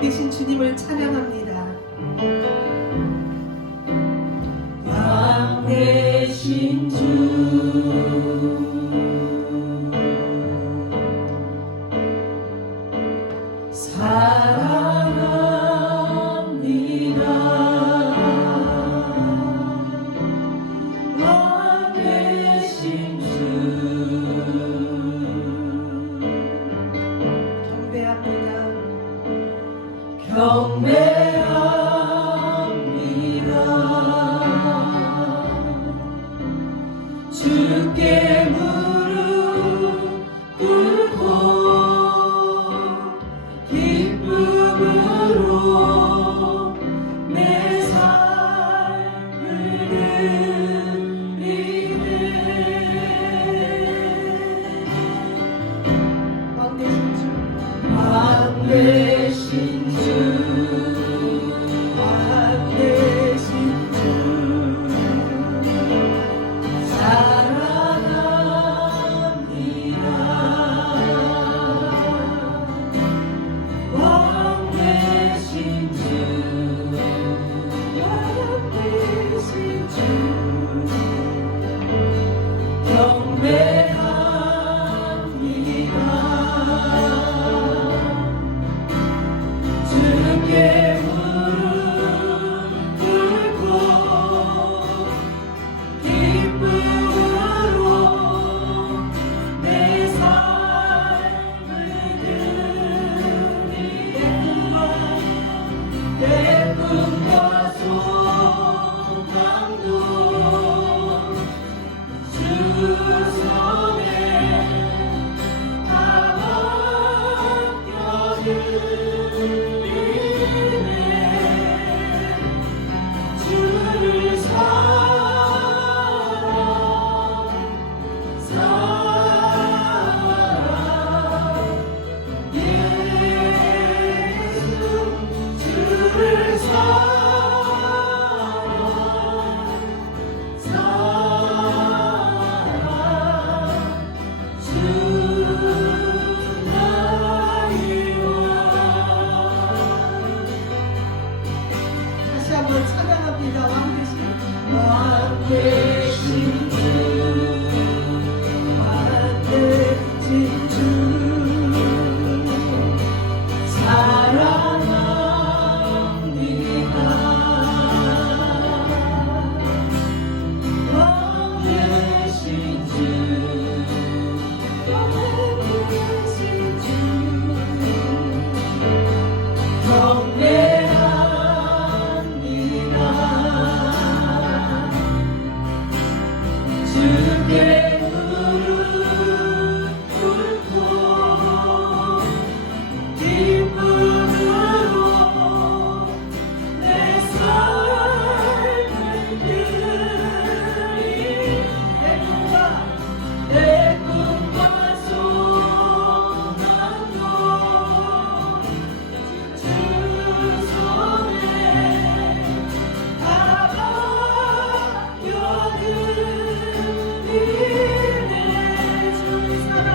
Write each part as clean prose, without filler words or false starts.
왕 되신 주님을 찬양합니다. 왕 되신 주 사랑합니다. 왕 되신 주 경배합니다. 경배합니다. 주께 무릎 꿇고 기쁨으로 내 삶을 드리네. 왕 되신 주, 왕 되신 주, 왕 되신 주 사랑합니다. 왕 되신 주, 왕 되신 주 경배합니다. 주께 무릎 꿇고 기쁨으로 내 삶을 드리네. 내 꿈과 소망도 주 손에 다 맡겨드리네. 주를 다시 한번 찬양합니다. 왕 되신 왕 되신 주, 왕 되신 주 사랑합니다. 왕 되신 주, 왕 되신 주 경배합니다. 주께 무릎 꿇고 기쁨으로 내 삶을 드리네. 내 꿈과 소망도 주 손에 다 맡겨드리네. 주를 사랑,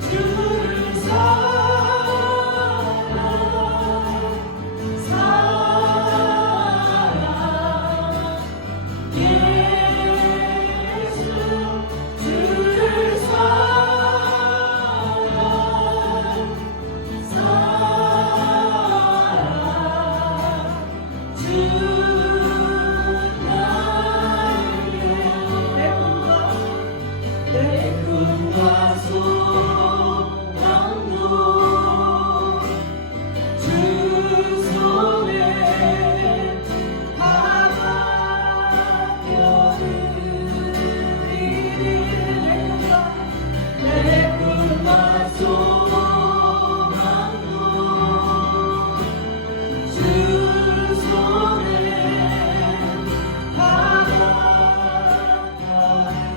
주를 사랑, 예수 주를 주 나에게 내 꿈과 소망도 주 손에 다 맡겨드리네. 내 꿈과 소망도 주 손에 다 맡겨드리네.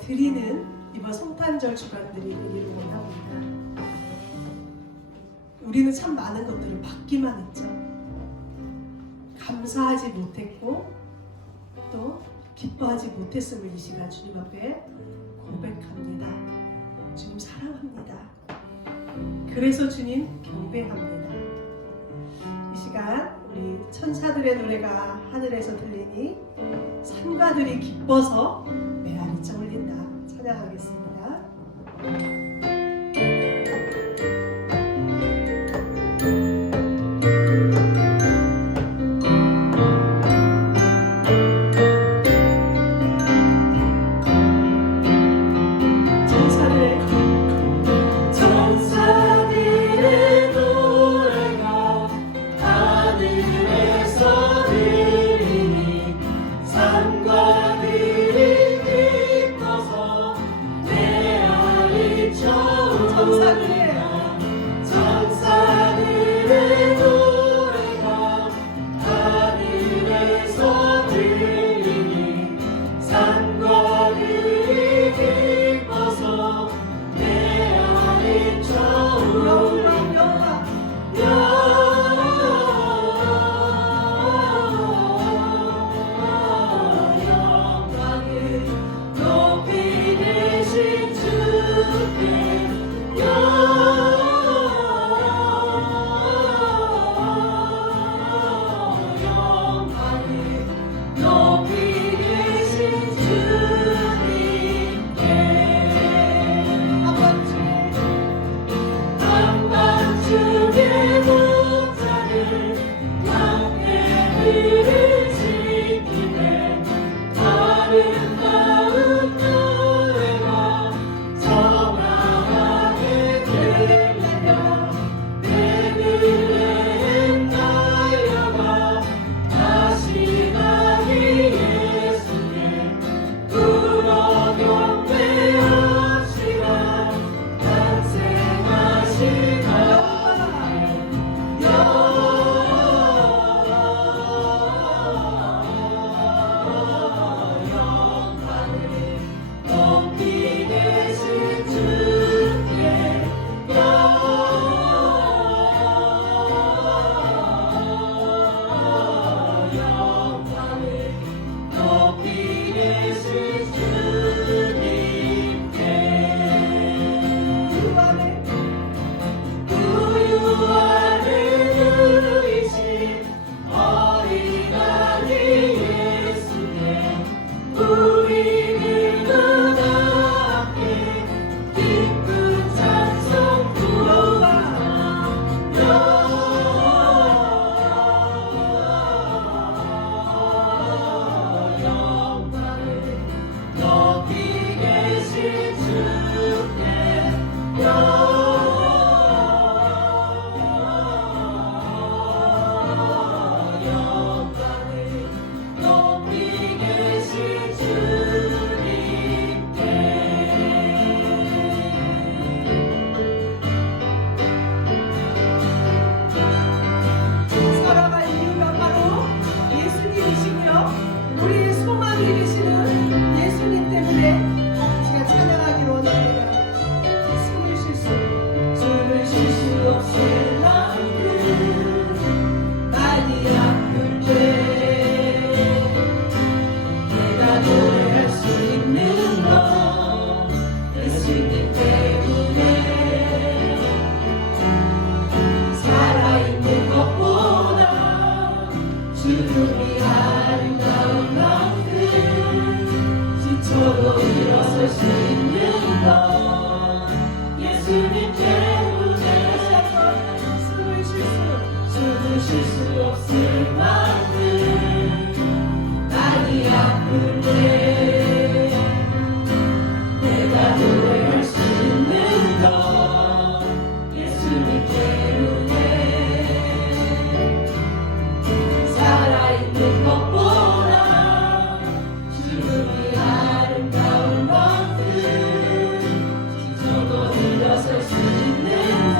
드리는 이번 성탄절 주간들이 되기를 원합니다. 우리는 참 많은 것들을 받기만 했죠. 감사하지 못했고 또 기뻐하지 못했음을 이 시간 주님 앞에 고백합니다. 주님 사랑합니다. 그래서 주님 경배합니다. 이 시간 우리 천사들의 노래가 하늘에서 들리니 산과들이 기뻐서 메아리 쪄올린다. 찬양하겠습니다. 천사들의 노래가 하늘에서 들리니 산과들이 기뻐서 메아리 쳐오르나 천사들의 노래가 하늘에서 들리니 산과들이 기뻐서 메아리 쳐오르나 영광을 높이 계신 주께 영광을 높이 계신 주님께 한밤중에 목자를 양떼들을 지키네 아름다운 노래가 정확하게 들려 베들레헴 달려가 다시 가기 예수께 불어 경배합시다. 탄생하시다. 영광을 높이 계신 주께 영광을 높이 계신 주님께 우유 안에 누이신 어린아이 예수께 우리는 은하께 기쁜 찬송 영광을 높이 계신 주께 영광을 높이 계신 주님께 살아갈 이유가 바로 예수님이시고요. 우리의 소망이 되시는 예수님 때문에 제가 찬양하기로 원합니다. 숨을 쉴 수 없을 만큼 많이 아픈데 내가 노래할 수 있는 건 예수님 때문에 살아있는 것보다 죽음이 아름다운 만큼 지쳐도 일어설 수 있는 건 예수님 때문에 숨을 쉴 수 없을 만큼 많이 아픈데 내가 노래할 수 있는 건 예수님 때문에 살아있는 것보다 죽음이 아름다운 만큼 지쳐도 일어설 수 있는 건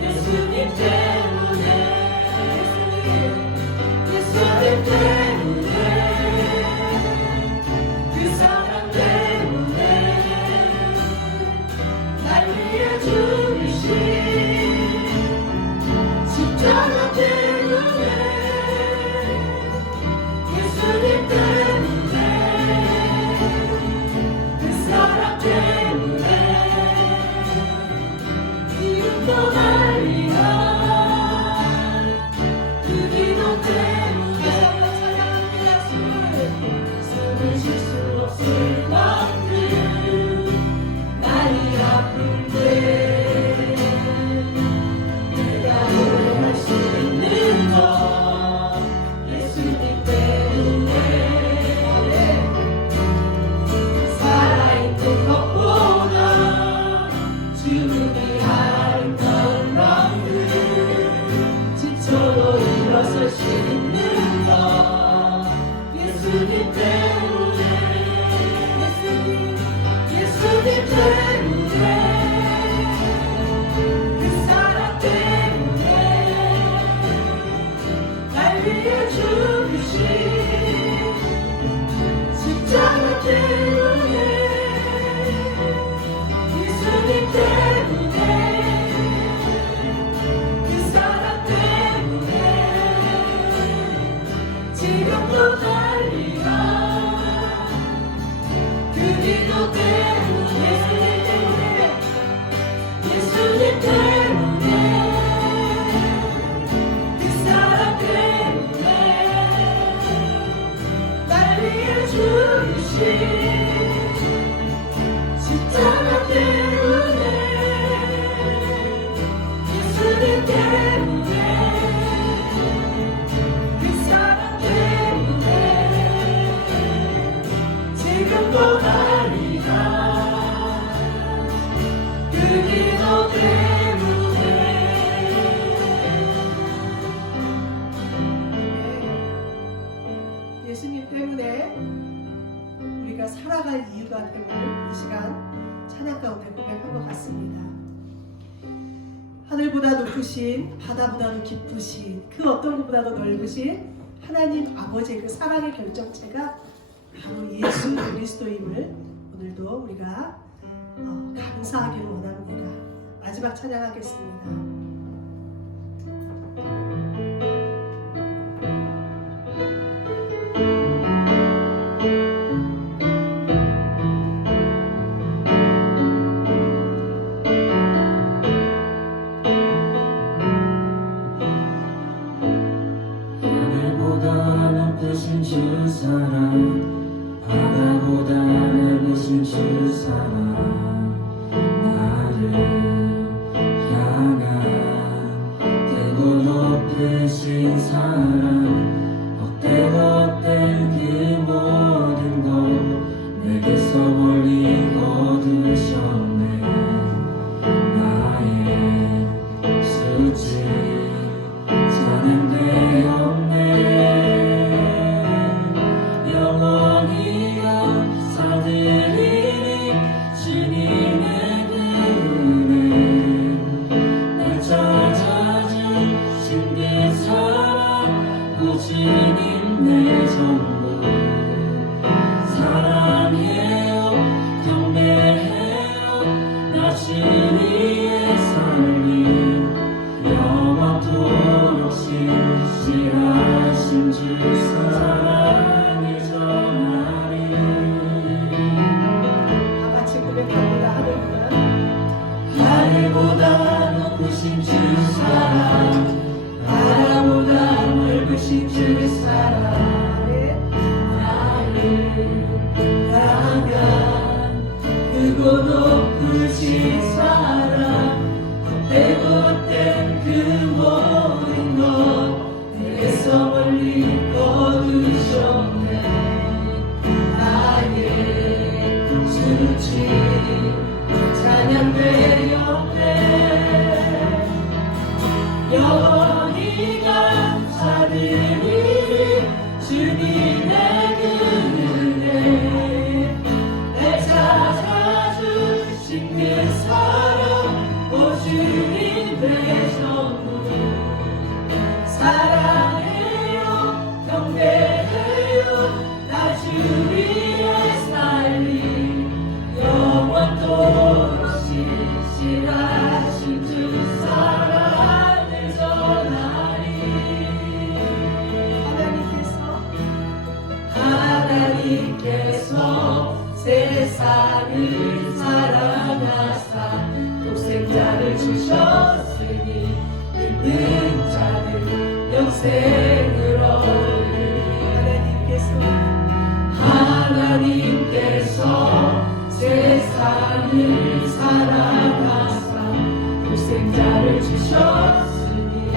예수님 때문에 예수님 때문에 그 사랑 때문에 위해 죽으신 십자가 때문에 예수님 때문에 그 사랑 때문에 지금도 난리야 그 기도 때문에 숨을 쉴 수 없을 만큼 많이 아플 때 내가 노래할 수 있는 건 예수님 때문에 살아있는 것보다 죽음이 아름다운 만큼 지쳐도 일어설 수 있는 건 예수님 때문에 예수님 때문에 그 사랑 때문에 날 위해 죽으신 십자가 때문에 예수님 때문에 그 사랑 때문에 지금도 난리야 그 기도 때문에 예수님 때문에 그 사랑 때문에 날 위해 죽으신 십자가 때문에 예수님 때문에 그 사랑 때문에 지금도 난리야 그 기도 때문에 예수님 때문에 우리가 살아갈 이유가 됨을 이 시간 찬양 가운데 고백한 것 같습니다. 하늘보다 높으신, 바다보다도 깊으신, 그 어떤 것보다도 넓으신 하나님 아버지의 그 사랑의 결정체가 바로 예수 그리스도임을 오늘도 우리가 감사하기를 원합니다. 마지막 찬양하겠습니다. 하늘보다 높으신 주 사랑 바다보다 넓으신 주 사랑 나를 향한 크고 높으신 사랑 헛되고 그 모든 것 내게서 멀리 거두셨네 나의 수치 찬양되었네 영원히 감사드리니 주님의 은혜 날 찾아주신 그 사랑 오 주님 내 전부 사랑해요 경배해요 나 주 위에 살리 영원토록 신실하신 주 사랑을 전하리 다 같이 고백합니다. 하늘보다 높으신 주 사랑 바다보다 넓으신 주 사랑 나를 향한 크고 높으신 사랑 헛되고 그 모든 것 내게서 멀리 거두셨네 나의 수치 찬양되었네 영원히 감사드리니 주님의 은혜 날 찾아주신 그 사랑 오 주님 내 전부 사랑해요 경배해요 나 주 위에 살리 영원토록 신실하신 주 사랑을 전하리. 하나님께서 세상을 사랑하사 독생자를 주셨으니 믿는 자는 영생을 얻으리. 하나님께서 세상을 사랑하사 독생자를 주셨으니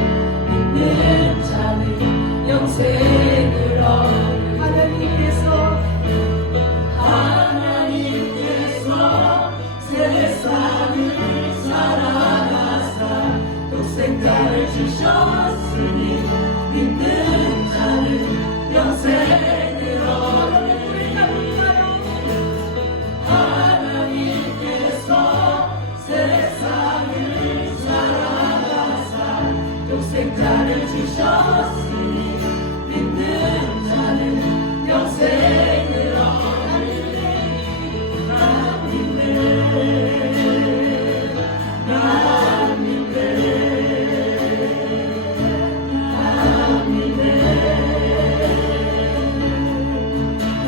믿는 자는 영생을 얻으리. 하나님께서 세상을 사랑하사 독생자를 주셨으니 믿는 자는 영생을 얻으리. 하나님께서 세상을 사랑하사 독생자를 주셨으니 믿는 자는 영생을 얻으리. 나 믿네, 나 믿네, 나 믿네.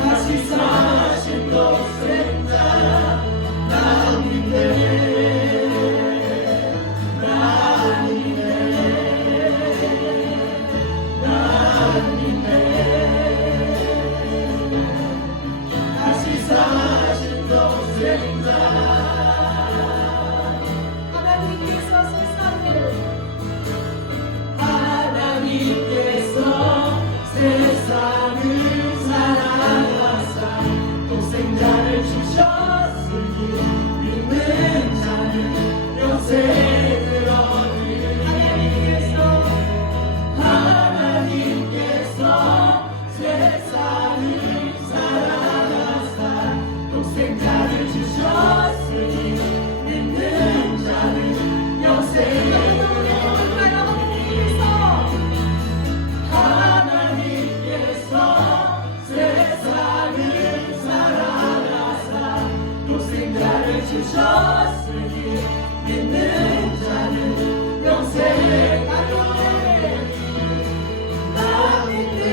다시 사신 독생자 나 믿네, 나 믿네, 나 믿네. 다시 사신 독생자. 하나님께서 세상을 사랑하사 독생자를 주셨으니 믿는 자는 영생을 얻으리. 하나님께서 세상을 사랑하사 독생자를 주셨으니 믿는 자는 영생을 얻으리. 하나님께서 세상을 사랑하사 독생자를 주셨으니 믿는 자는 영생을 얻으리. 나 믿네.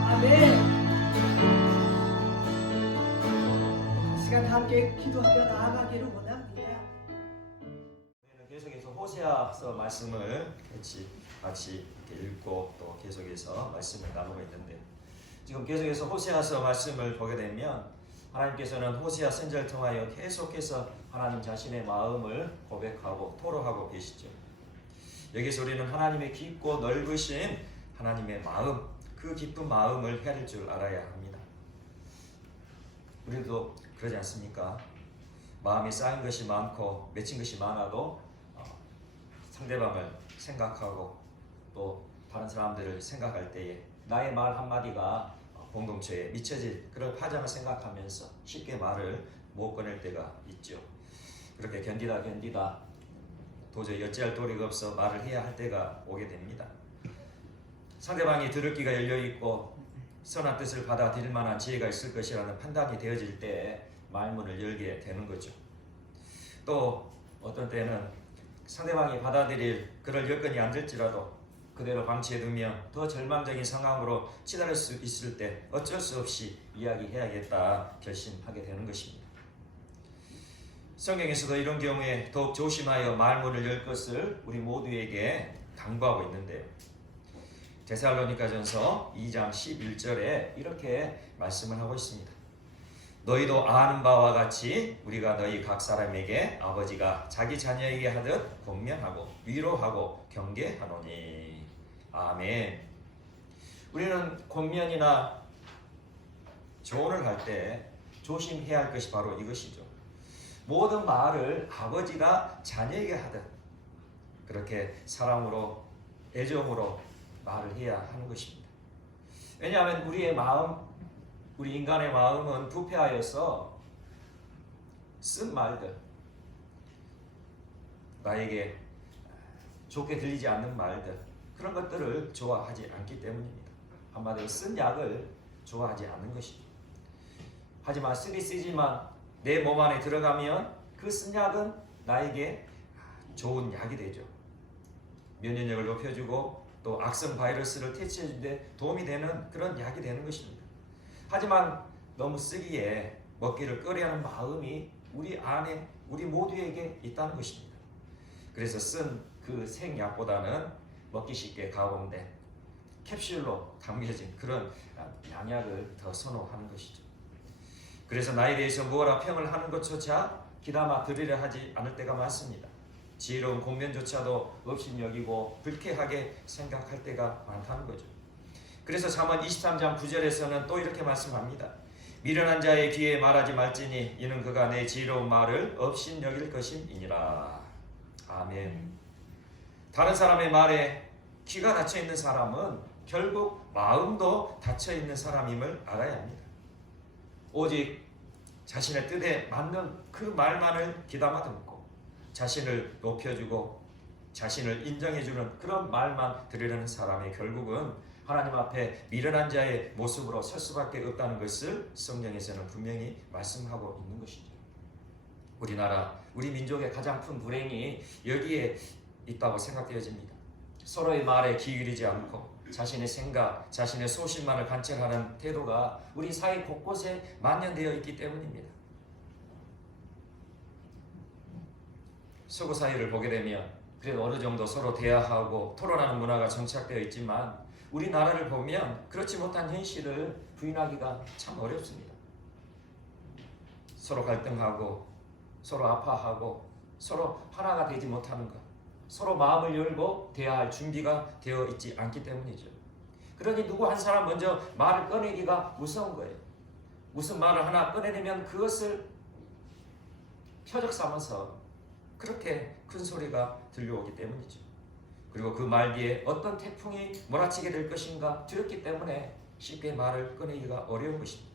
아멘. 이 시간 함께 기도하며 나아가기를 원합니다. 우리는 계속해서 호세아서 말씀을 같이 이렇게 읽고 또 계속해서 말씀을 나누고 있는데, 지금 계속해서 호세아서 말씀을 보게 되면 하나님께서는 호세아 선지자를 통하여 계속해서 하나님 자신의 마음을 고백하고 토로하고 계시죠. 여기서 우리는 하나님의 깊고 넓으신 하나님의 마음, 그 깊은 마음을 헤아릴 줄 알아야 합니다. 우리도 그러지 않습니까? 마음이 쌓인 것이 많고 맺힌 것이 많아도 상대방을 생각하고 또 다른 사람들을 생각할 때에 나의 말 한마디가 공동체에 미쳐질 그런 파장을 생각하면서 쉽게 말을 못 꺼낼 때가 있죠. 그렇게 견디다 도저히 어찌할 도리가 없어 말을 해야 할 때가 오게 됩니다. 상대방이 들을 귀가 열려있고 선한 뜻을 받아들일 만한 지혜가 있을 것이라는 판단이 되어질 때 말문을 열게 되는 거죠. 또 어떤 때는 상대방이 받아들일 그럴 여건이 안 될지라도 그대로 방치해두면 더 절망적인 상황으로 치달을 수 있을 때 어쩔 수 없이 이야기해야겠다 결심하게 되는 것입니다. 성경에서도 이런 경우에 더욱 조심하여 말문을 열 것을 우리 모두에게 당부하고 있는데요. 데살로니가전서 2장 11절에 이렇게 말씀을 하고 있습니다. 너희도 아는 바와 같이 우리가 너희 각 사람에게 아버지가 자기 자녀에게 하듯 권면하고 위로하고 경계하노니. 아멘. 우리는 권면이나 조언을 할 때 조심해야 할 것이 바로 이것이죠. 모든 말을 아버지가 자녀에게 하듯 그렇게 사랑으로 애정으로 말을 해야 하는 것입니다. 왜냐하면 우리의 마음, 우리 인간의 마음은 부패하여서 쓴 말들, 나에게 좋게 들리지 않는 말들, 그런 것들을 좋아하지 않기 때문입니다. 한마디로 쓴 약을 좋아하지 않는 것입니다. 하지만 쓰리 쓰지만 내 몸 안에 들어가면 그 쓴 약은 나에게 좋은 약이 되죠. 면역력을 높여주고 또 악성 바이러스를 퇴치해주는 데 도움이 되는 그런 약이 되는 것입니다. 하지만 너무 쓰기에 먹기를 꺼려하는 마음이 우리 안에 우리 모두에게 있다는 것입니다. 그래서 쓴 그 생약보다는 먹기 쉽게 가공된 캡슐로 담겨진 그런 양약을 더 선호하는 것이죠. 그래서 나에 대해서 무엇라 평을 하는 것조차 귀담아 들으려 하지 않을 때가 많습니다. 지혜로운 공면조차도 업신여기고 불쾌하게 생각할 때가 많다는 거죠. 그래서 잠언 23장 9절에서는 또 이렇게 말씀합니다. 미련한 자의 귀에 말하지 말지니 이는 그가 내 지혜로운 말을 업신여길 것임이니라. 아멘. 다른 사람의 말에 귀가 닫혀있는 사람은 결국 마음도 닫혀있는 사람임을 알아야 합니다. 오직 자신의 뜻에 맞는 그 말만을 귀담아 듣고 자신을 높여주고 자신을 인정해주는 그런 말만 들으려는 사람이 결국은 하나님 앞에 미련한 자의 모습으로 설 수밖에 없다는 것을 성경에서는 분명히 말씀하고 있는 것이죠. 우리나라, 우리 민족의 가장 큰 불행이 여기에 있다고 생각되어집니다. 서로의 말에 귀 기울이지 않고 자신의 생각, 자신의 소신만을 관철하는 태도가 우리 사회 곳곳에 만연되어 있기 때문입니다. 서구 사회를 보게 되면 그래도 어느 정도 서로 대화하고 토론하는 문화가 정착되어 있지만 우리나라를 보면 그렇지 못한 현실을 부인하기가 참 어렵습니다. 서로 갈등하고 서로 아파하고 서로 하나가 되지 못하는 것, 서로 마음을 열고 대화할 준비가 되어 있지 않기 때문이죠. 그러니 누구 한 사람 먼저 말을 꺼내기가 무서운 거예요. 무슨 말을 하나 꺼내내면 그것을 표적 삼아서 그렇게 큰 소리가 들려오기 때문이죠. 그리고 그 말 뒤에 어떤 태풍이 몰아치게 될 것인가 두렵기 때문에 쉽게 말을 꺼내기가 어려운 것입니다.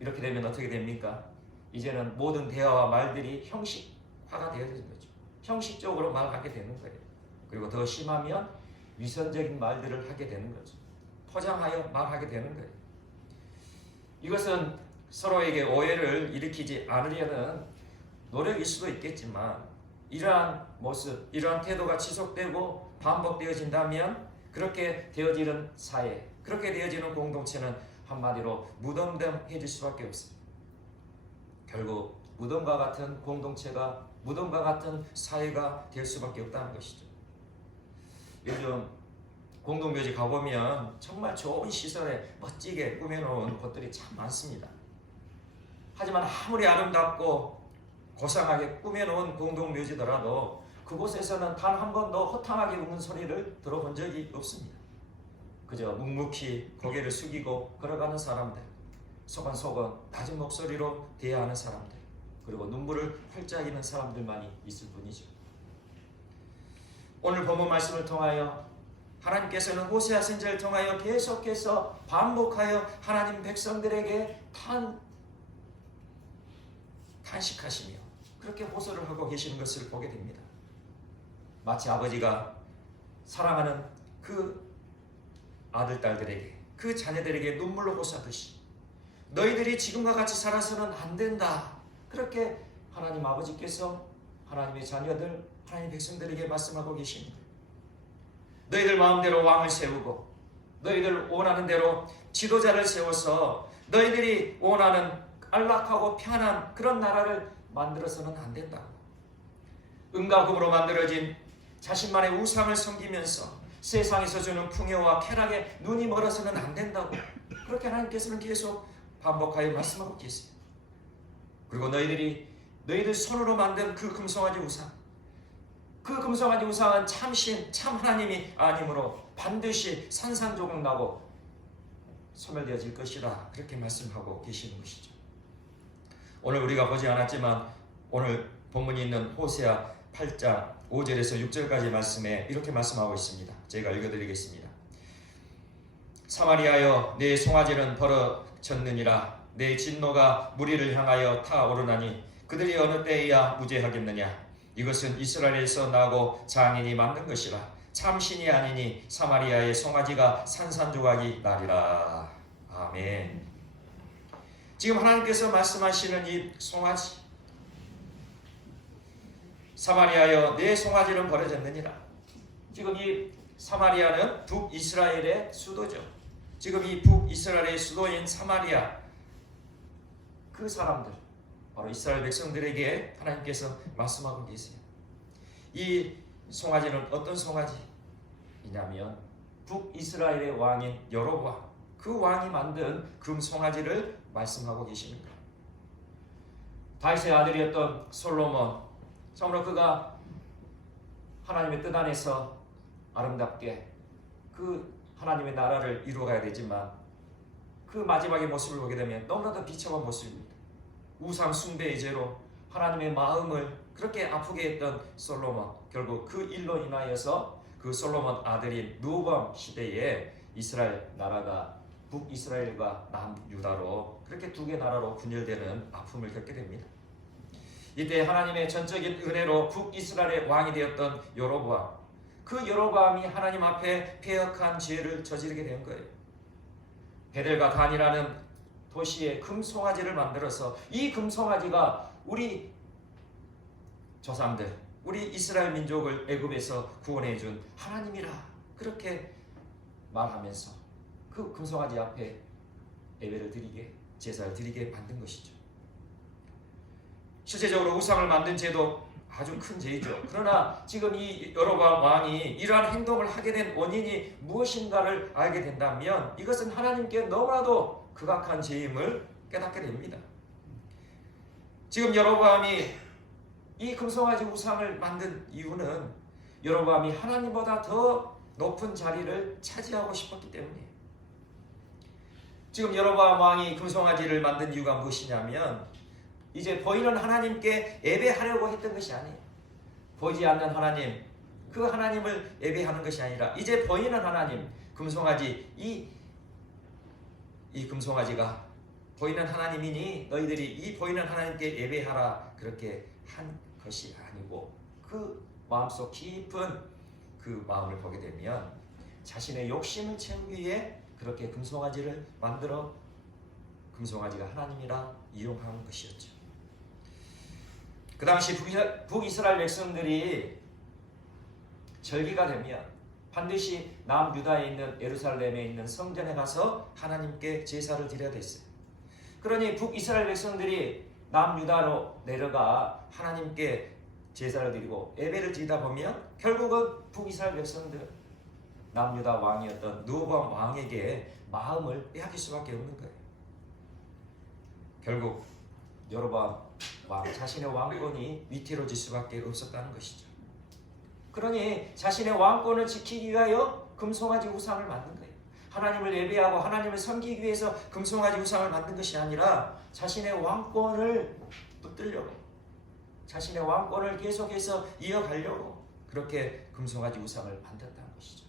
이렇게 되면 어떻게 됩니까? 이제는 모든 대화와 말들이 형식화가 되어지는 거죠. 형식적으로 말하게 되는 거예요. 그리고 더 심하면 위선적인 말들을 하게 되는 거죠. 포장하여 말하게 되는 거예요. 이것은 서로에게 오해를 일으키지 않으려는 노력일 수도 있겠지만 이러한 모습, 이러한 태도가 지속되고 반복되어진다면 그렇게 되어지는 사회, 그렇게 되어지는 공동체는 한마디로 무덤덤해질 수밖에 없습니다. 결국 무덤과 같은 공동체가, 무덤과 같은 사회가 될 수밖에 없다는 것이죠. 요즘 공동묘지 가보면 정말 좋은 시설에 멋지게 꾸며놓은 곳들이 참 많습니다. 하지만 아무리 아름답고 고상하게 꾸며놓은 공동묘지더라도 그곳에서는 단 한 번도 허탕하게 우는 소리를 들어본 적이 없습니다. 그저 묵묵히 고개를 숙이고 걸어가는 사람들, 소곤소곤 낮은 목소리로 대화하는 사람들, 그리고 눈물을 헐떡이는 사람들만이 있을 뿐이죠. 오늘 본문 말씀을 통하여 하나님께서는 호세아 선지자를 통하여 계속해서 반복하여 하나님 백성들에게 탄식하시며 그렇게 호소를 하고 계시는 것을 보게 됩니다. 마치 아버지가 사랑하는 그 아들, 딸들에게, 그 자녀들에게 눈물로 호소하듯이 너희들이 지금과 같이 살아서는 안 된다. 그렇게 하나님 아버지께서 하나님의 자녀들, 하나님 백성들에게 말씀하고 계십니다. 너희들 마음대로 왕을 세우고 너희들 원하는 대로 지도자를 세워서 너희들이 원하는 안락하고 편안한 그런 나라를 만들어서는 안 된다고. 은과 금으로 만들어진 자신만의 우상을 섬기면서 세상에서 주는 풍요와 쾌락에 눈이 멀어서는 안 된다고. 그렇게 하나님께서는 계속 반복하여 말씀하고 계세요. 그리고 너희들 손으로 만든 그 금송아지 우상, 그 금송아지 우상은 참신, 참 하나님이 아니므로 반드시 산산조각 나고 소멸되어질 것이라. 그렇게 말씀하고 계시는 것이죠. 오늘 우리가 보지 않았지만 오늘 본문이 있는 호세아 8장 5절에서 6절까지 말씀에 이렇게 말씀하고 있습니다. 제가 읽어드리겠습니다. 사마리아여, 내 송아지는 벌어졌느니라. 내 진노가 무리를 향하여 타오르나니 그들이 어느 때에야 무죄하겠느냐. 이것은 이스라엘에서 나고 장인이 만든 것이라. 참신이 아니니 사마리아의 송아지가 산산조각이 나리라. 아멘. 지금 하나님께서 말씀하시는 이 송아지, 사마리아여 내 송아지는 버려졌느니라. 지금 이 사마리아는 북이스라엘의 수도죠. 지금 이 북이스라엘의 수도인 사마리아, 그 사람들, 바로 이스라엘 백성들에게 하나님께서 말씀하고 계세요. 이 송아지는 어떤 송아지이냐면 북이스라엘의 왕인 여로보암, 그 왕이 만든 금송아지를 말씀하고 계십니다. 다윗의 아들이었던 솔로몬, 참으로 그가 하나님의 뜻 안에서 아름답게 그 하나님의 나라를 이루어가야 되지만 그 마지막의 모습을 보게 되면 너무나도 비참한 모습입니다. 우상 숭배의 죄로 하나님의 마음을 그렇게 아프게 했던 솔로몬, 결국 그 일로 인하여서 그 솔로몬 아들인 르호보암 시대에 이스라엘 나라가 북이스라엘과 남유다로 그렇게 두 개 나라로 분열되는 아픔을 겪게 됩니다. 이때 하나님의 전적인 은혜로 북이스라엘의 왕이 되었던 여로보암, 그 여로보암이 하나님 앞에 패역한 죄를 저지르게 된 거예요. 베델과 단이라는 도시에 금송아지를 만들어서 이 금송아지가 우리 조상들, 우리 이스라엘 민족을 애굽에서 구원해 준 하나님이라 그렇게 말하면서 그 금송아지 앞에 예배를 드리게, 제사를 드리게 만든 것이죠. 실제적으로 우상을 만든 죄도 아주 큰 죄이죠. 그러나 지금 이 여로보암 왕이 이러한 행동을 하게 된 원인이 무엇인가를 알게 된다면 이것은 하나님께 너무나도 극악한 죄임을 깨닫게 됩니다. 지금 여로보암이 이 금송아지 우상을 만든 이유는 여로보암이 하나님보다 더 높은 자리를 차지하고 싶었기 때문이에요. 지금 여로보암 왕이 금송아지를 만든 이유가 무엇이냐면 이제 보이는 하나님께 예배하려고 했던 것이 아니에요. 보이지 않는 하나님, 그 하나님을 예배하는 것이 아니라 이제 보이는 하나님, 금송아지, 이 금송아지가 보이는 하나님이니 너희들이 이 보이는 하나님께 예배하라 그렇게 한 것이 아니고 그 마음속 깊은 그 마음을 보게 되면 자신의 욕심을 채우기 위해 그렇게 금송아지를 만들어 금송아지가 하나님이라 이용한 것이었죠. 그 당시 북이스라엘 백성들이 절기가 되면 반드시 남유다에 있는 예루살렘에 있는 성전에 가서 하나님께 제사를 드려야 됐어요. 그러니 북이스라엘 백성들이 남유다로 내려가 하나님께 제사를 드리고 예배를 드리다 보면 결국은 북이스라엘 백성들, 남유다 왕이었던 르호보암 왕에게 마음을 빼앗길 수밖에 없는 거예요. 결국 여로보암 왕 자신의 왕권이 위태로워질 수밖에 없었다는 것이죠. 그러니 자신의 왕권을 지키기 위하여 금송아지 우상을 만든 거예요. 하나님을 예배하고 하나님을 섬기기 위해서 금송아지 우상을 만든 것이 아니라 자신의 왕권을 붙들려고, 자신의 왕권을 계속해서 이어가려고 그렇게 금송아지 우상을 만들었다는 것이죠.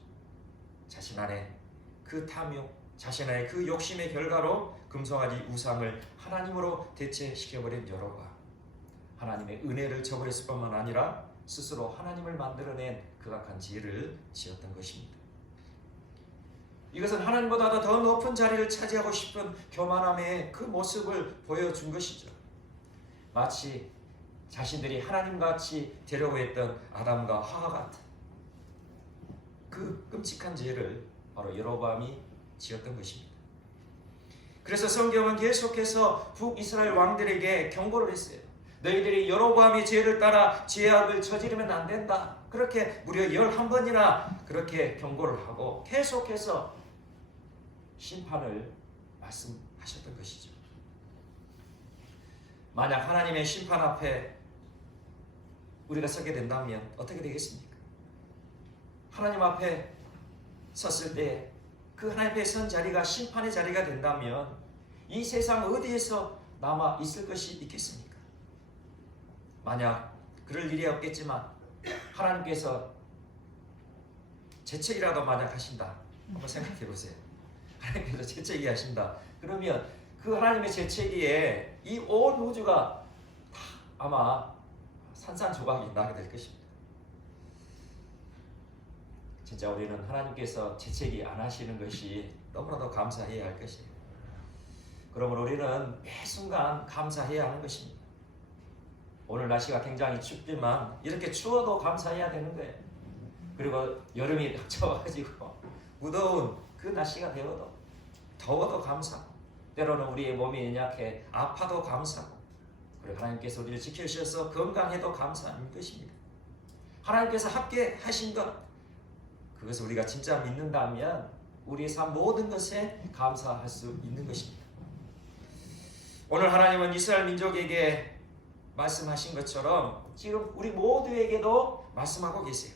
자신 안에 그 탐욕, 자신 안에 그 욕심의 결과로 금송아지 우상을 하나님으로 대체시켜버린 여로보암, 하나님의 은혜를 저버렸을 뿐만 아니라 스스로 하나님을 만들어낸 극악한 죄를 지었던 것입니다. 이것은 하나님보다 더 높은 자리를 차지하고 싶은 교만함의 그 모습을 보여준 것이죠. 마치 자신들이 하나님같이 되려고 했던 아담과 하와 같은 그 끔찍한 죄를 바로 여로보암이 지었던 것입니다. 그래서 성경은 계속해서 북이스라엘 왕들에게 경고를 했어요. 너희들이 여로보암의 죄를 따라 죄악을 저지르면 안 된다. 그렇게 무려 11번이나 그렇게 경고를 하고 계속해서 심판을 말씀하셨던 것이죠. 만약 하나님의 심판 앞에 우리가 서게 된다면 어떻게 되겠습니까? 하나님 앞에 섰을 때 그 하나님 앞에 선 자리가 심판의 자리가 된다면 이 세상 어디에서 남아 있을 것이 있겠습니까? 만약 그럴 일이 없겠지만 하나님께서 재책이라도 만약 하신다. 한번 생각해 보세요. 하나님께서 재책이 하신다. 그러면 그 하나님의 재책이에 이 온 우주가 다 아마 산산조각이 나게 될 것입니다. 진짜 우리는 하나님께서 재책이 안 하시는 것이 너무나도 감사해야 할 것이에요. 그러므로 우리는 매 순간 감사해야 하는 것입니다. 오늘 날씨가 굉장히 춥지만 이렇게 추워도 감사해야 되는 거예요. 그리고 여름이 닥쳐가지고 무더운 그 날씨가 되어도 더워도 감사하고, 때로는 우리의 몸이 연약해 아파도 감사하고, 그리고 하나님께서 우리를 지켜주셔서 건강해도 감사한 것입니다. 하나님께서 함께 하신 것, 그것을 우리가 진짜 믿는다면 우리의 삶 모든 것에 감사할 수 있는 것입니다. 오늘 하나님은 이스라엘 민족에게 말씀하신 것처럼 지금 우리 모두에게도 말씀하고 계세요.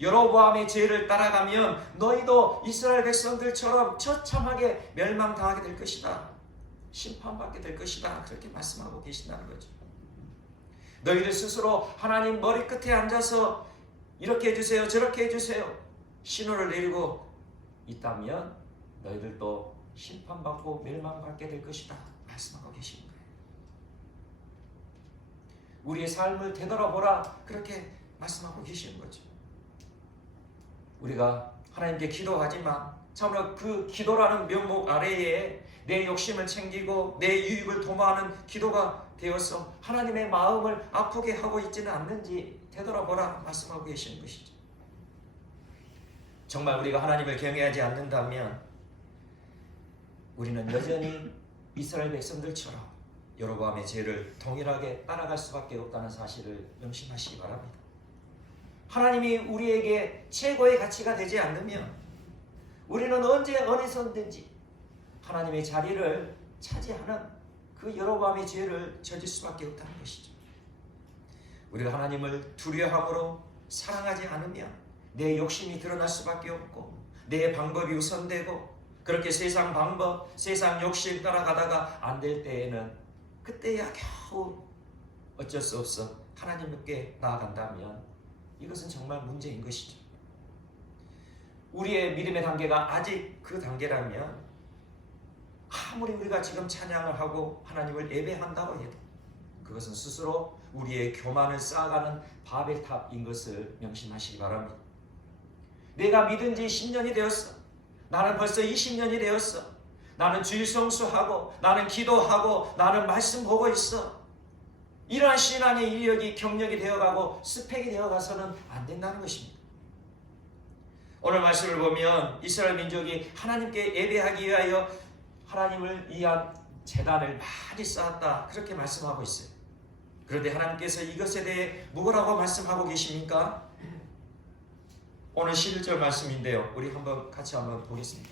여로보암의 죄를 따라가면 너희도 이스라엘 백성들처럼 처참하게 멸망당하게 될 것이다. 심판받게 될 것이다. 그렇게 말씀하고 계신다는 거죠. 너희들 스스로 하나님 머리끝에 앉아서 이렇게 해주세요, 저렇게 해주세요 신호를 내리고 있다면 너희들도 심판받고 멸망받게 될 것이다 말씀하고 계시는 거예요. 우리의 삶을 되돌아보라 그렇게 말씀하고 계시는 거죠. 우리가 하나님께 기도하지만 참으로 그 기도라는 명목 아래에 내 욕심을 챙기고 내 유익을 도모하는 기도가 되어서 하나님의 마음을 아프게 하고 있지는 않는지 되돌아보라 말씀하고 계시는 것이죠. 정말 우리가 하나님을 경외하지 않는다면 우리는 여전히 이스라엘 백성들처럼 여로보암의 죄를 동일하게 따라갈 수밖에 없다는 사실을 명심하시기 바랍니다. 하나님이 우리에게 최고의 가치가 되지 않으면 우리는 언제 어디서든지 하나님의 자리를 차지하는 그 여로보암의 죄를 저질 수밖에 없다는 것이죠. 우리가 하나님을 두려워함으로 사랑하지 않으면 내 욕심이 드러날 수밖에 없고 내 방법이 우선되고 그렇게 세상 방법, 세상 욕심 따라가다가 안 될 때에는 그때야 겨우 어쩔 수 없어 하나님께 나아간다면 이것은 정말 문제인 것이죠. 우리의 믿음의 단계가 아직 그 단계라면 아무리 우리가 지금 찬양을 하고 하나님을 예배한다고 해도 그것은 스스로 우리의 교만을 쌓아가는 바벨탑인 것을 명심하시기 바랍니다. 내가 믿은 지 10년이 되었어. 나는 벌써 20년이 되었어. 나는 주일 성수하고 나는 기도하고 나는 말씀 보고 있어. 이러한 신앙의 이력이 경력이 되어가고 스펙이 되어가서는 안 된다는 것입니다. 오늘 말씀을 보면 이스라엘 민족이 하나님께 예배하기 위하여 하나님을 위한 제단을 많이 쌓았다 그렇게 말씀하고 있어요. 그런데 하나님께서 이것에 대해 뭐라고 말씀하고 계십니까? 오늘 11절 말씀인데요. 우리 같이 한번 보겠습니다.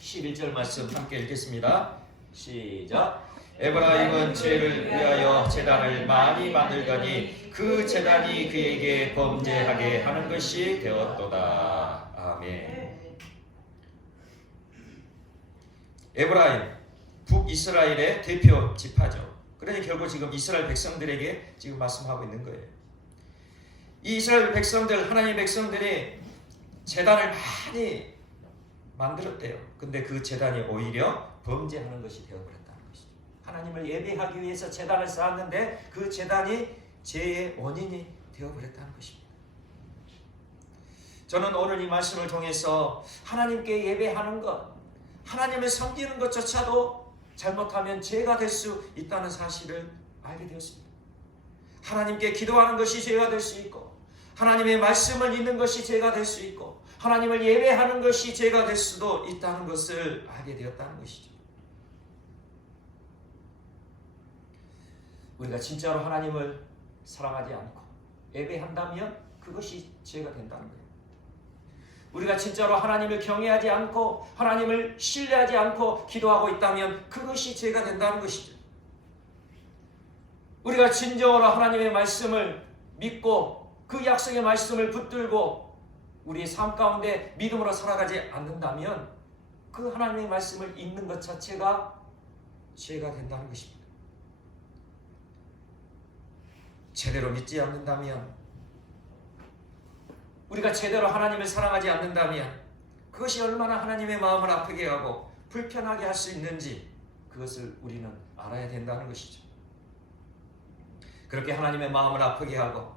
11절 말씀 함께 읽겠습니다. 시작. 에브라임은 죄를 위하여 제단을 많이 만들더니 그 제단이 그에게 범죄하게 하는 것이 되었도다. 아멘. 에브라임, 북이스라엘의 대표 지파죠. 그러니 결국 지금 이스라엘 백성들에게 지금 말씀하고 있는 거예요. 이 이스라엘 백성들, 하나님의 백성들이 제단을 많이 만들었대요. 근데 그 제단이 오히려 범죄하는 것이 되어버렸다는 것이죠. 하나님을 예배하기 위해서 제단을 쌓았는데 그 제단이 죄의 원인이 되어버렸다는 것입니다. 저는 오늘 이 말씀을 통해서 하나님께 예배하는 것, 하나님을 섬기는 것조차도 잘못하면 죄가 될 수 있다는 사실을 알게 되었습니다. 하나님께 기도하는 것이 죄가 될 수 있고 하나님의 말씀을 읽는 것이 죄가 될 수 있고 하나님을 예배하는 것이 죄가 될 수도 있다는 것을 알게 되었다는 것이죠. 우리가 진짜로 하나님을 사랑하지 않고 예배한다면 그것이 죄가 된다는 거예요. 우리가 진짜로 하나님을 경외하지 않고 하나님을 신뢰하지 않고 기도하고 있다면 그것이 죄가 된다는 것이죠. 우리가 진정으로 하나님의 말씀을 믿고 그 약속의 말씀을 붙들고 우리의 삶 가운데 믿음으로 살아가지 않는다면 그 하나님의 말씀을 읽는 것 자체가 죄가 된다는 것입니다. 제대로 믿지 않는다면, 우리가 제대로 하나님을 사랑하지 않는다면 그것이 얼마나 하나님의 마음을 아프게 하고 불편하게 할 수 있는지 그것을 우리는 알아야 된다는 것이죠. 그렇게 하나님의 마음을 아프게 하고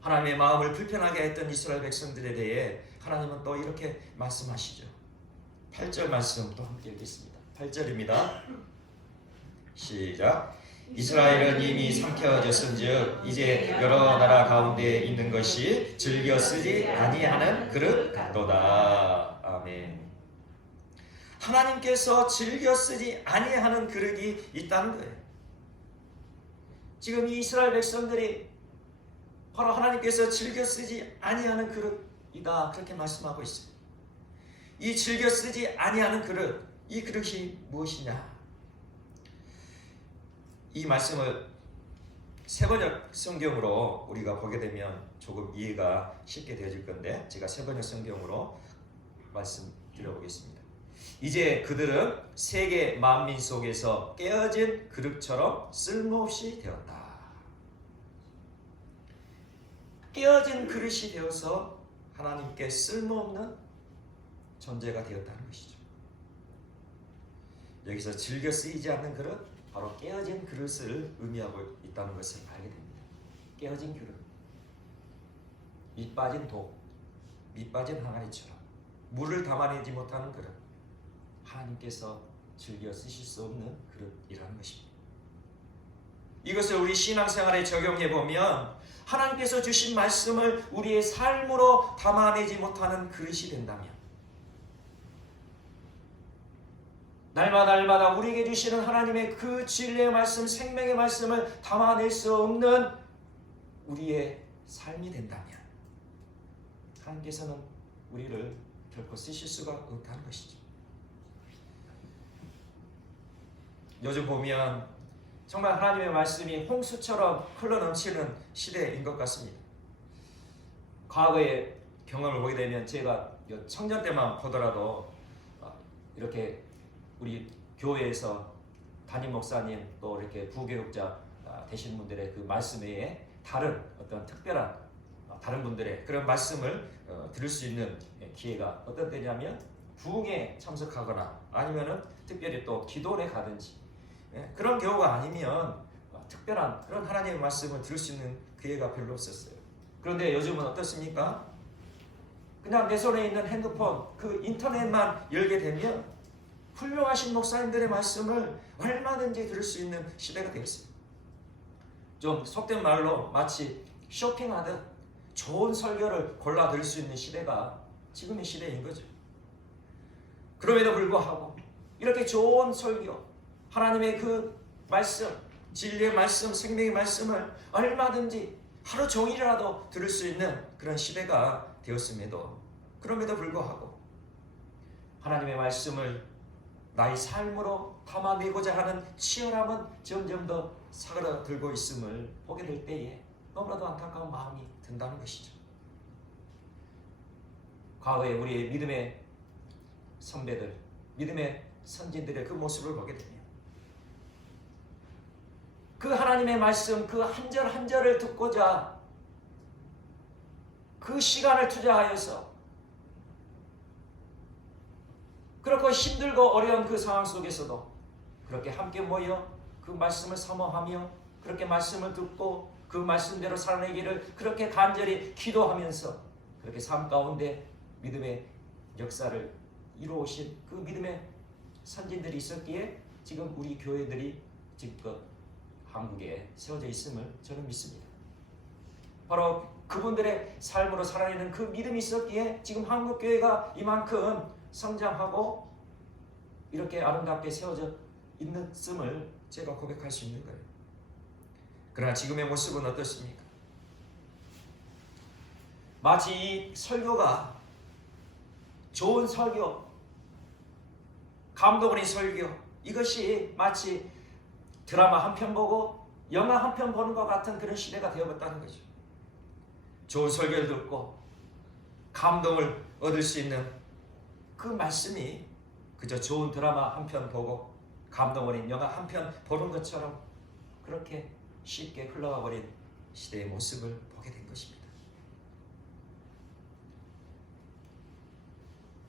하나님의 마음을 불편하게 했던 이스라엘 백성들에 대해 하나님은 또 이렇게 말씀하시죠. 8절 말씀 또 함께 읽겠습니다. 8절입니다. 시작. 이스라엘은 이미 삼켜졌은즉 이제 여러 나라 가운데 있는 것이 즐겨 쓰지 아니하는 그릇 같도다. 아멘. 하나님께서 즐겨 쓰지 아니하는 그릇이 있다는 거예요. 지금 이 이스라엘 백성들이 바로 하나님께서 즐겨 쓰지 아니하는 그릇이다, 그렇게 말씀하고 있어요. 이 즐겨 쓰지 아니하는 그릇, 이 그릇이 무엇이냐? 이 말씀을 세번역 성경으로 우리가 보게 되면 조금 이해가 쉽게 되어질 건데, 제가 세번역 성경으로 말씀드려 보겠습니다. 이제 그들은 세계 만민 속에서 깨어진 그릇처럼 쓸모없이 되었다. 깨어진 그릇이 되어서 하나님께 쓸모없는 존재가 되었다는 것이죠. 여기서 즐겨 쓰이지 않는 그릇, 바로 깨어진 그릇을 의미하고 있다는 것을 알게 됩니다. 깨어진 그릇, 밑 빠진 독, 밑 빠진 항아리처럼 물을 담아내지 못하는 그릇, 하나님께서 즐겨 쓰실 수 없는 그릇이라는 것입니다. 이것을 우리 신앙생활에 적용해 보면 하나님께서 주신 말씀을 우리의 삶으로 담아내지 못하는 그릇이 된다면, 날마다 우리에게 주시는 하나님의 그 진리의 말씀, 생명의 말씀을 담아낼 수 없는 우리의 삶이 된다면 하나님께서는 우리를 결코 쓰실 수가 없다는 것이죠. 요즘 보면 정말 하나님의 말씀이 홍수처럼 흘러넘치는 시대인 것 같습니다. 과거의 경험을 보게 되면 제가 청년 때만 보더라도 이렇게 우리 교회에서 담임 목사님 또 이렇게 부교육자 되신 분들의 그 말씀 외에 다른 어떤 특별한 다른 분들의 그런 말씀을 들을 수 있는 기회가 어떤 때냐면 부흥에 참석하거나 아니면은 특별히 또 기도에 가든지, 그런 경우가 아니면 특별한 그런 하나님의 말씀을 들을 수 있는 기회가 별로 없었어요. 그런데 요즘은 어떻습니까? 그냥 내 손에 있는 핸드폰, 그 인터넷만 열게 되면 훌륭하신 목사님들의 말씀을 얼마든지 들을 수 있는 시대가 되었어요. 좀 속된 말로 마치 쇼핑하듯 좋은 설교를 골라 들을 수 있는 시대가 지금의 시대인 거죠. 그럼에도 불구하고 이렇게 좋은 설교, 하나님의 그 말씀, 진리의 말씀, 생명의 말씀을 얼마든지 하루 종일이라도 들을 수 있는 그런 시대가 되었음에도, 그럼에도 불구하고 하나님의 말씀을 나의 삶으로 담아내고자 하는 치열함은 점점 더 사그라들고 있음을 보게 될 때에 너무나도 안타까운 마음이 든다는 것이죠. 과거에 우리의 믿음의 선배들, 믿음의 선진들의 그 모습을 보게 되면 그 하나님의 말씀, 그 한 절 한 절을 듣고자 그 시간을 투자하여서 그렇고 힘들고 어려운 그 상황 속에서도 그렇게 함께 모여 그 말씀을 사모하며 그렇게 말씀을 듣고 그 말씀대로 살아내기를 그렇게 간절히 기도하면서 그렇게 삶 가운데 믿음의 역사를 이루어오신 그 믿음의 선진들이 있었기에 지금 우리 교회들이 지금껏 한국에 세워져 있음을 저는 믿습니다. 바로 그분들의 삶으로 살아내는 그 믿음이 있었기에 지금 한국교회가 이만큼 성장하고 이렇게 아름답게 세워져 있음을 제가 고백할 수 있는 거예요. 그러나 지금의 모습은 어떻습니까? 마치 이 설교가 좋은 설교, 감동 어린 설교, 이것이 마치 드라마 한 편 보고 영화 한 편 보는 것 같은 그런 시대가 되어버렸다는 거죠. 좋은 설교를 듣고 감동을 얻을 수 있는 그 말씀이 그저 좋은 드라마 한 편 보고 감동 어린 영화 한 편 보는 것처럼 그렇게 쉽게 흘러가 버린 시대의 모습을 보게 된 것입니다.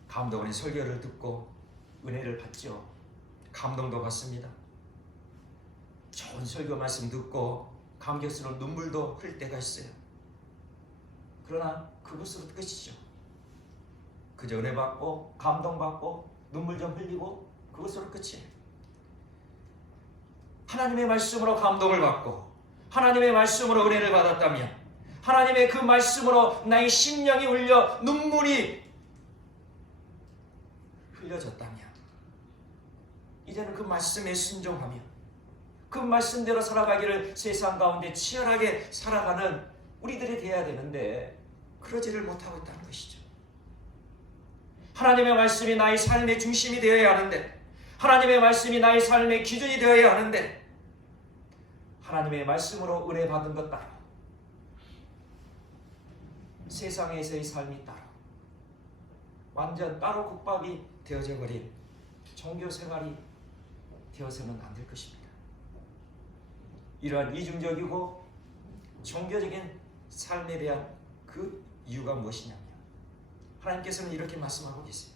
감동 어린 설교를 듣고 은혜를 받죠. 감동도 받습니다. 좋은 설교 말씀 듣고 감격스러운 눈물도 흘릴 때가 있어요. 그러나 그것으로 끝이죠. 그저 은혜 받고 감동 받고 눈물 좀 흘리고 그것으로 끝이에요. 하나님의 말씀으로 감동을 받고 하나님의 말씀으로 은혜를 받았다면, 하나님의 그 말씀으로 나의 심령이 울려 눈물이 흘려졌다면, 이제는 그 말씀에 순종하며 그 말씀대로 살아가기를 세상 가운데 치열하게 살아가는 우리들이 되어야 되는데 그러지를 못하고 있다는 것이죠. 하나님의 말씀이 나의 삶의 중심이 되어야 하는데, 하나님의 말씀이 나의 삶의 기준이 되어야 하는데, 하나님의 말씀으로 은혜 받은 것 따로, 세상에서의 삶이 따로, 완전 따로 국밥이 되어져 버린 종교 생활이 되어서는 안 될 것입니다. 이러한 이중적이고 종교적인 삶에 대한 그 이유가 무엇이냐면, 하나님께서는 이렇게 말씀하고 계세요.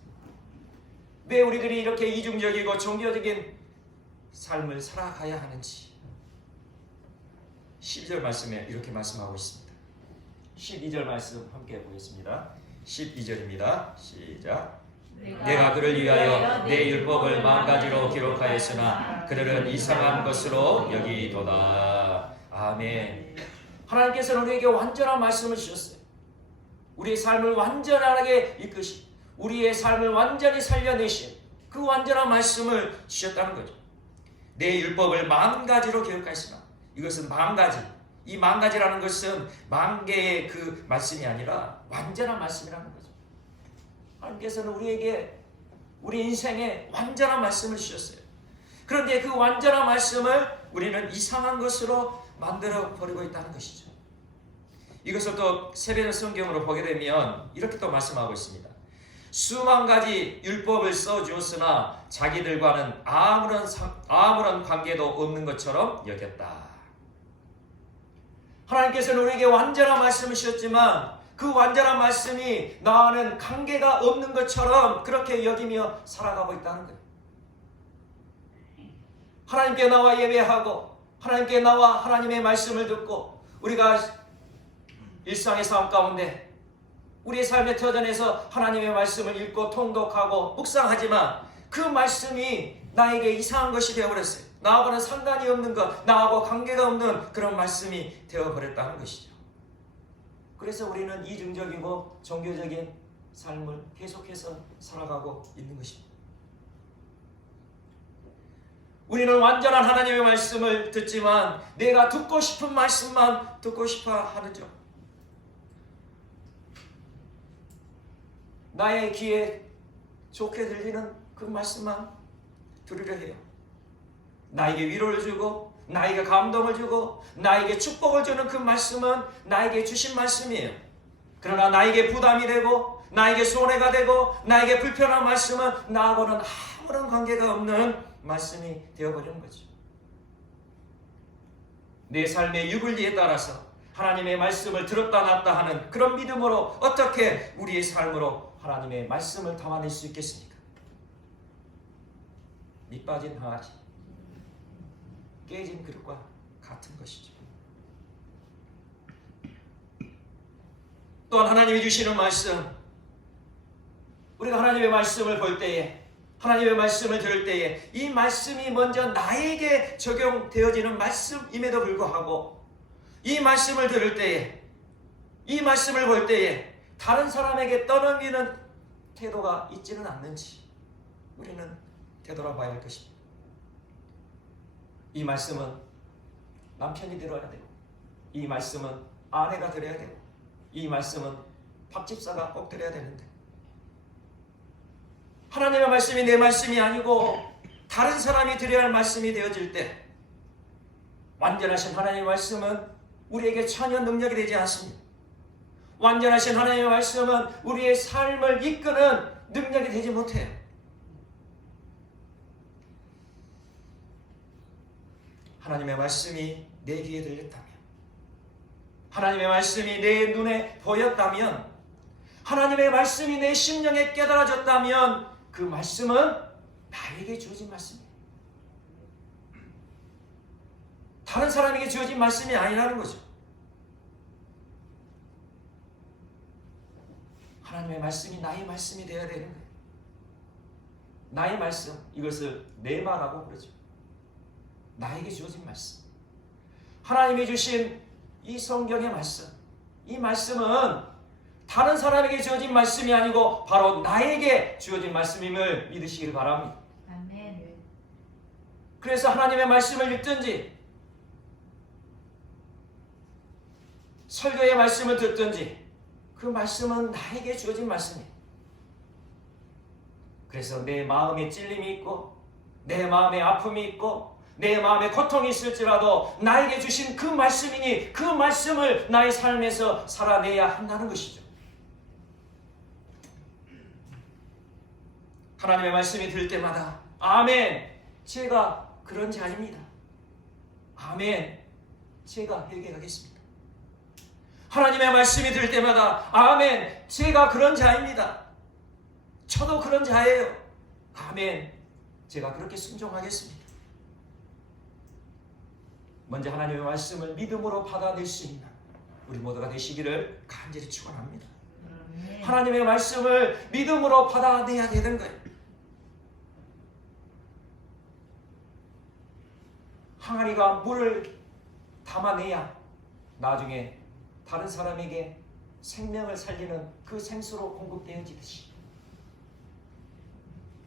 왜 우리들이 이렇게 이중적이고 종교적인 삶을 살아가야 하는지 12절 말씀에 이렇게 말씀하고 있습니다. 12절 말씀 함께 보겠습니다. 12절입니다. 시작. 내가 그를 위하여 내 율법을 만가지로 기록하였으나 그들은 이상한 것으로 여기도다. 아멘. 하나님께서는 우리에게 완전한 말씀을 주셨어요. 우리의 삶을 완전하게 이끄신, 우리의 삶을 완전히 살려내신 그 완전한 말씀을 주셨다는 거죠. 내 율법을 만가지로 기록하였으나, 이것은 만가지, 이 만가지라는 것은 만개의 그 말씀이 아니라 완전한 말씀이라는 거죠. 하나님께서는 우리에게 우리 인생에 완전한 말씀을 주셨어요. 그런데 그 완전한 말씀을 우리는 이상한 것으로 만들어 버리고 있다는 것이죠. 이것을 또 세배는 성경으로 보게 되면 이렇게 또 말씀하고 있습니다. 수만 가지 율법을 써주었으나 자기들과는 아무런 관계도 없는 것처럼 여겼다. 하나님께서는 우리에게 완전한 말씀을 주셨지만 그 완전한 말씀이 나와는 관계가 없는 것처럼 그렇게 여기며 살아가고 있다는 거예요. 하나님께 나와 예배하고 하나님께 나와 하나님의 말씀을 듣고 우리가 일상의 삶 가운데 우리의 삶의 터전에서 하나님의 말씀을 읽고 통독하고 묵상하지만 그 말씀이 나에게 이상한 것이 되어버렸어요. 나하고는 상관이 없는 것, 나하고 관계가 없는 그런 말씀이 되어버렸다는 것이죠. 그래서 우리는 이중적이고 종교적인 삶을 계속해서 살아가고 있는 것입니다. 우리는 완전한 하나님의 말씀을 듣지만 내가 듣고 싶은 말씀만 듣고 싶어 하죠. 나의 귀에 좋게 들리는 그 말씀만 들으려 해요. 나에게 위로를 주고 나에게 감동을 주고 나에게 축복을 주는 그 말씀은 나에게 주신 말씀이에요. 그러나 나에게 부담이 되고 나에게 손해가 되고 나에게 불편한 말씀은 나하고는 아무런 관계가 없는 말씀이 되어버리는 거죠. 내 삶의 유불리에 따라서 하나님의 말씀을 들었다 놨다 하는 그런 믿음으로 어떻게 우리의 삶으로 하나님의 말씀을 담아낼 수 있겠습니까? 밑빠진 항아리, 깨진 그릇과 같은 것이죠. 또한 하나님이 주시는 말씀, 우리가 하나님의 말씀을 볼 때에, 하나님의 말씀을 들을 때에 이 말씀이 먼저 나에게 적용되어지는 말씀임에도 불구하고 이 말씀을 들을 때에, 이 말씀을 볼 때에 다른 사람에게 떠넘기는 태도가 있지는 않는지 우리는 되돌아봐야 할 것입니다. 이 말씀은 남편이 들어야 되고, 이 말씀은 아내가 들어야 되고, 이 말씀은 박 집사가 꼭 들어야 되는데 하나님의 말씀이 내 말씀이 아니고 다른 사람이 들어야 할 말씀이 되어질 때 완전하신 하나님의 말씀은 우리에게 전혀 능력이 되지 않습니다. 완전하신 하나님의 말씀은 우리의 삶을 이끄는 능력이 되지 못해요. 하나님의 말씀이 내 귀에 들렸다면, 하나님의 말씀이 내 눈에 보였다면, 하나님의 말씀이 내 심령에 깨달아졌다면 그 말씀은 나에게 주어진 말씀이에요. 다른 사람에게 주어진 말씀이 아니라는 거죠. 하나님의 말씀이 나의 말씀이 되어야 되는 거예요. 나의 말씀, 이것을 뇌마라고 그러죠. 나에게 주어진 말씀. 하나님이 주신 이 성경의 말씀, 이 말씀은 다른 사람에게 주어진 말씀이 아니고 바로 나에게 주어진 말씀임을 믿으시길 바랍니다. 아멘. 그래서 하나님의 말씀을 읽든지 설교의 말씀을 듣든지 그 말씀은 나에게 주어진 말씀이에요. 그래서 내 마음에 찔림이 있고 내 마음에 아픔이 있고 내 마음에 고통이 있을지라도 나에게 주신 그 말씀이니 그 말씀을 나의 삶에서 살아내야 한다는 것이죠. 하나님의 말씀이 들을 때마다 아멘, 제가 그런 자입니다. 아멘, 제가 회개하겠습니다. 하나님의 말씀이 들을 때마다 아멘, 제가 그런 자입니다. 저도 그런 자예요. 아멘, 제가 그렇게 순종하겠습니다. 먼저 하나님의 말씀을 믿음으로 받아낼 수 있는 우리 모두가 되시기를 간절히 축원합니다. 하나님의 말씀을 믿음으로 받아내야 되는 거예요. 항아리가 물을 담아내야 나중에 다른 사람에게 생명을 살리는 그 생수로 공급되어지듯이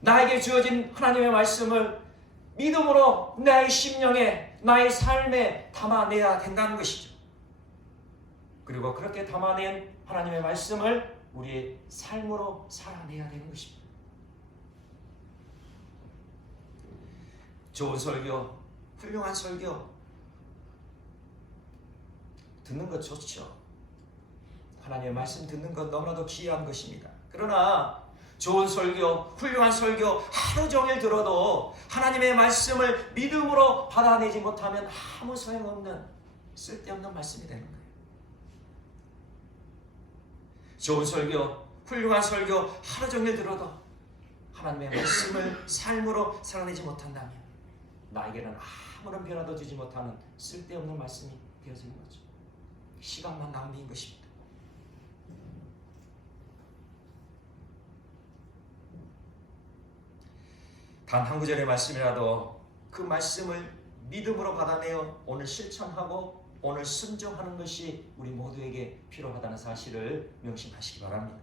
나에게 주어진 하나님의 말씀을 믿음으로 나의 심령에, 나의 삶에 담아내야 된다는 것이죠. 그리고 그렇게 담아낸 하나님의 말씀을 우리의 삶으로 살아내야 되는 것입니다. 좋은 설교, 훌륭한 설교 듣는 것 좋죠. 하나님의 말씀 듣는 것 너무나도 귀한 것입니다. 그러나 좋은 설교, 훌륭한 설교 하루 종일 들어도 하나님의 말씀을 믿음으로 받아내지 못하면 아무 소용없는 쓸데없는 말씀이 되는 거예요. 좋은 설교, 훌륭한 설교 하루 종일 들어도 하나님의 말씀을 삶으로 살아내지 못한다면 나에게는 아무런 변화도 주지 못하는 쓸데없는 말씀이 되어지는 거죠. 시간만 낭비인 것입니다. 단 한 구절의 말씀이라도 그 말씀을 믿음으로 받아내어 오늘 실천하고 오늘 순종하는 것이 우리 모두에게 필요하다는 사실을 명심하시기 바랍니다.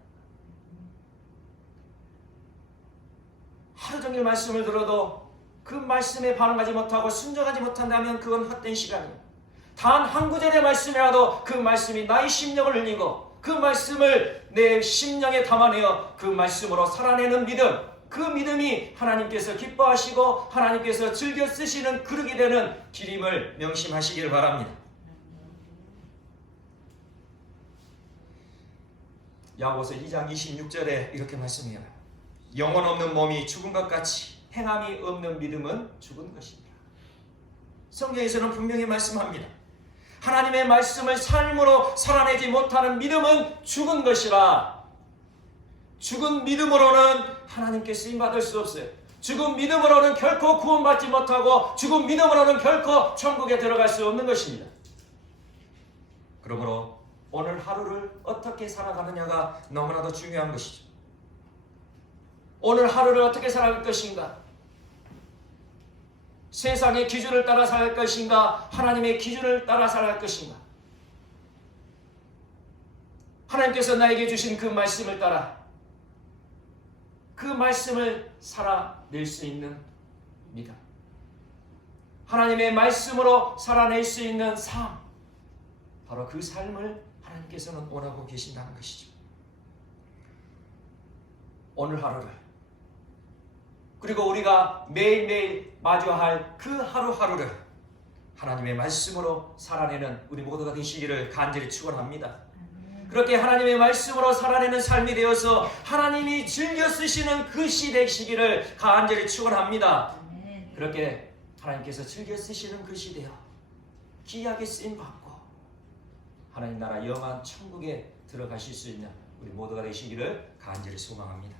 하루 종일 말씀을 들어도 그 말씀에 반응하지 못하고 순종하지 못한다면 그건 헛된 시간입니다. 단 한 구절의 말씀이라도 그 말씀이 나의 심령을 울리고 그 말씀을 내 심령에 담아내어 그 말씀으로 살아내는 믿음, 그 믿음이 하나님께서 기뻐하시고 하나님께서 즐겨 쓰시는 그릇이 되는 길임을 명심하시길 바랍니다. 야고보서 2장 26절에 이렇게 말씀해요. 영혼 없는 몸이 죽은 것 같이 행함이 없는 믿음은 죽은 것입니다. 성경에서는 분명히 말씀합니다. 하나님의 말씀을 삶으로 살아내지 못하는 믿음은 죽은 것이라. 죽은 믿음으로는 하나님께 쓰임받을 수 없어요. 죽은 믿음으로는 결코 구원받지 못하고 죽은 믿음으로는 결코 천국에 들어갈 수 없는 것입니다. 그러므로 오늘 하루를 어떻게 살아가느냐가 너무나도 중요한 것이죠. 오늘 하루를 어떻게 살아갈 것인가? 세상의 기준을 따라 살 것인가? 하나님의 기준을 따라 살아갈 것인가? 하나님께서 나에게 주신 그 말씀을 따라 그 말씀을 살아낼 수 있는 믿음, 하나님의 말씀으로 살아낼 수 있는 삶, 바로 그 삶을 하나님께서는 원하고 계신다는 것이죠. 오늘 하루를, 그리고 우리가 매일매일 마주할 그 하루하루를 하나님의 말씀으로 살아내는 우리 모두가 되시기를 간절히 축원합니다. 그렇게 하나님의 말씀으로 살아내는 삶이 되어서 하나님이 즐겨 쓰시는 그 시대시기를 간절히 축원합니다. 그렇게 하나님께서 즐겨 쓰시는 그 시대여 귀하게 쓰임받고 하나님 나라 영원 천국에 들어가실 수 있는 우리 모두가 되시기를 간절히 소망합니다.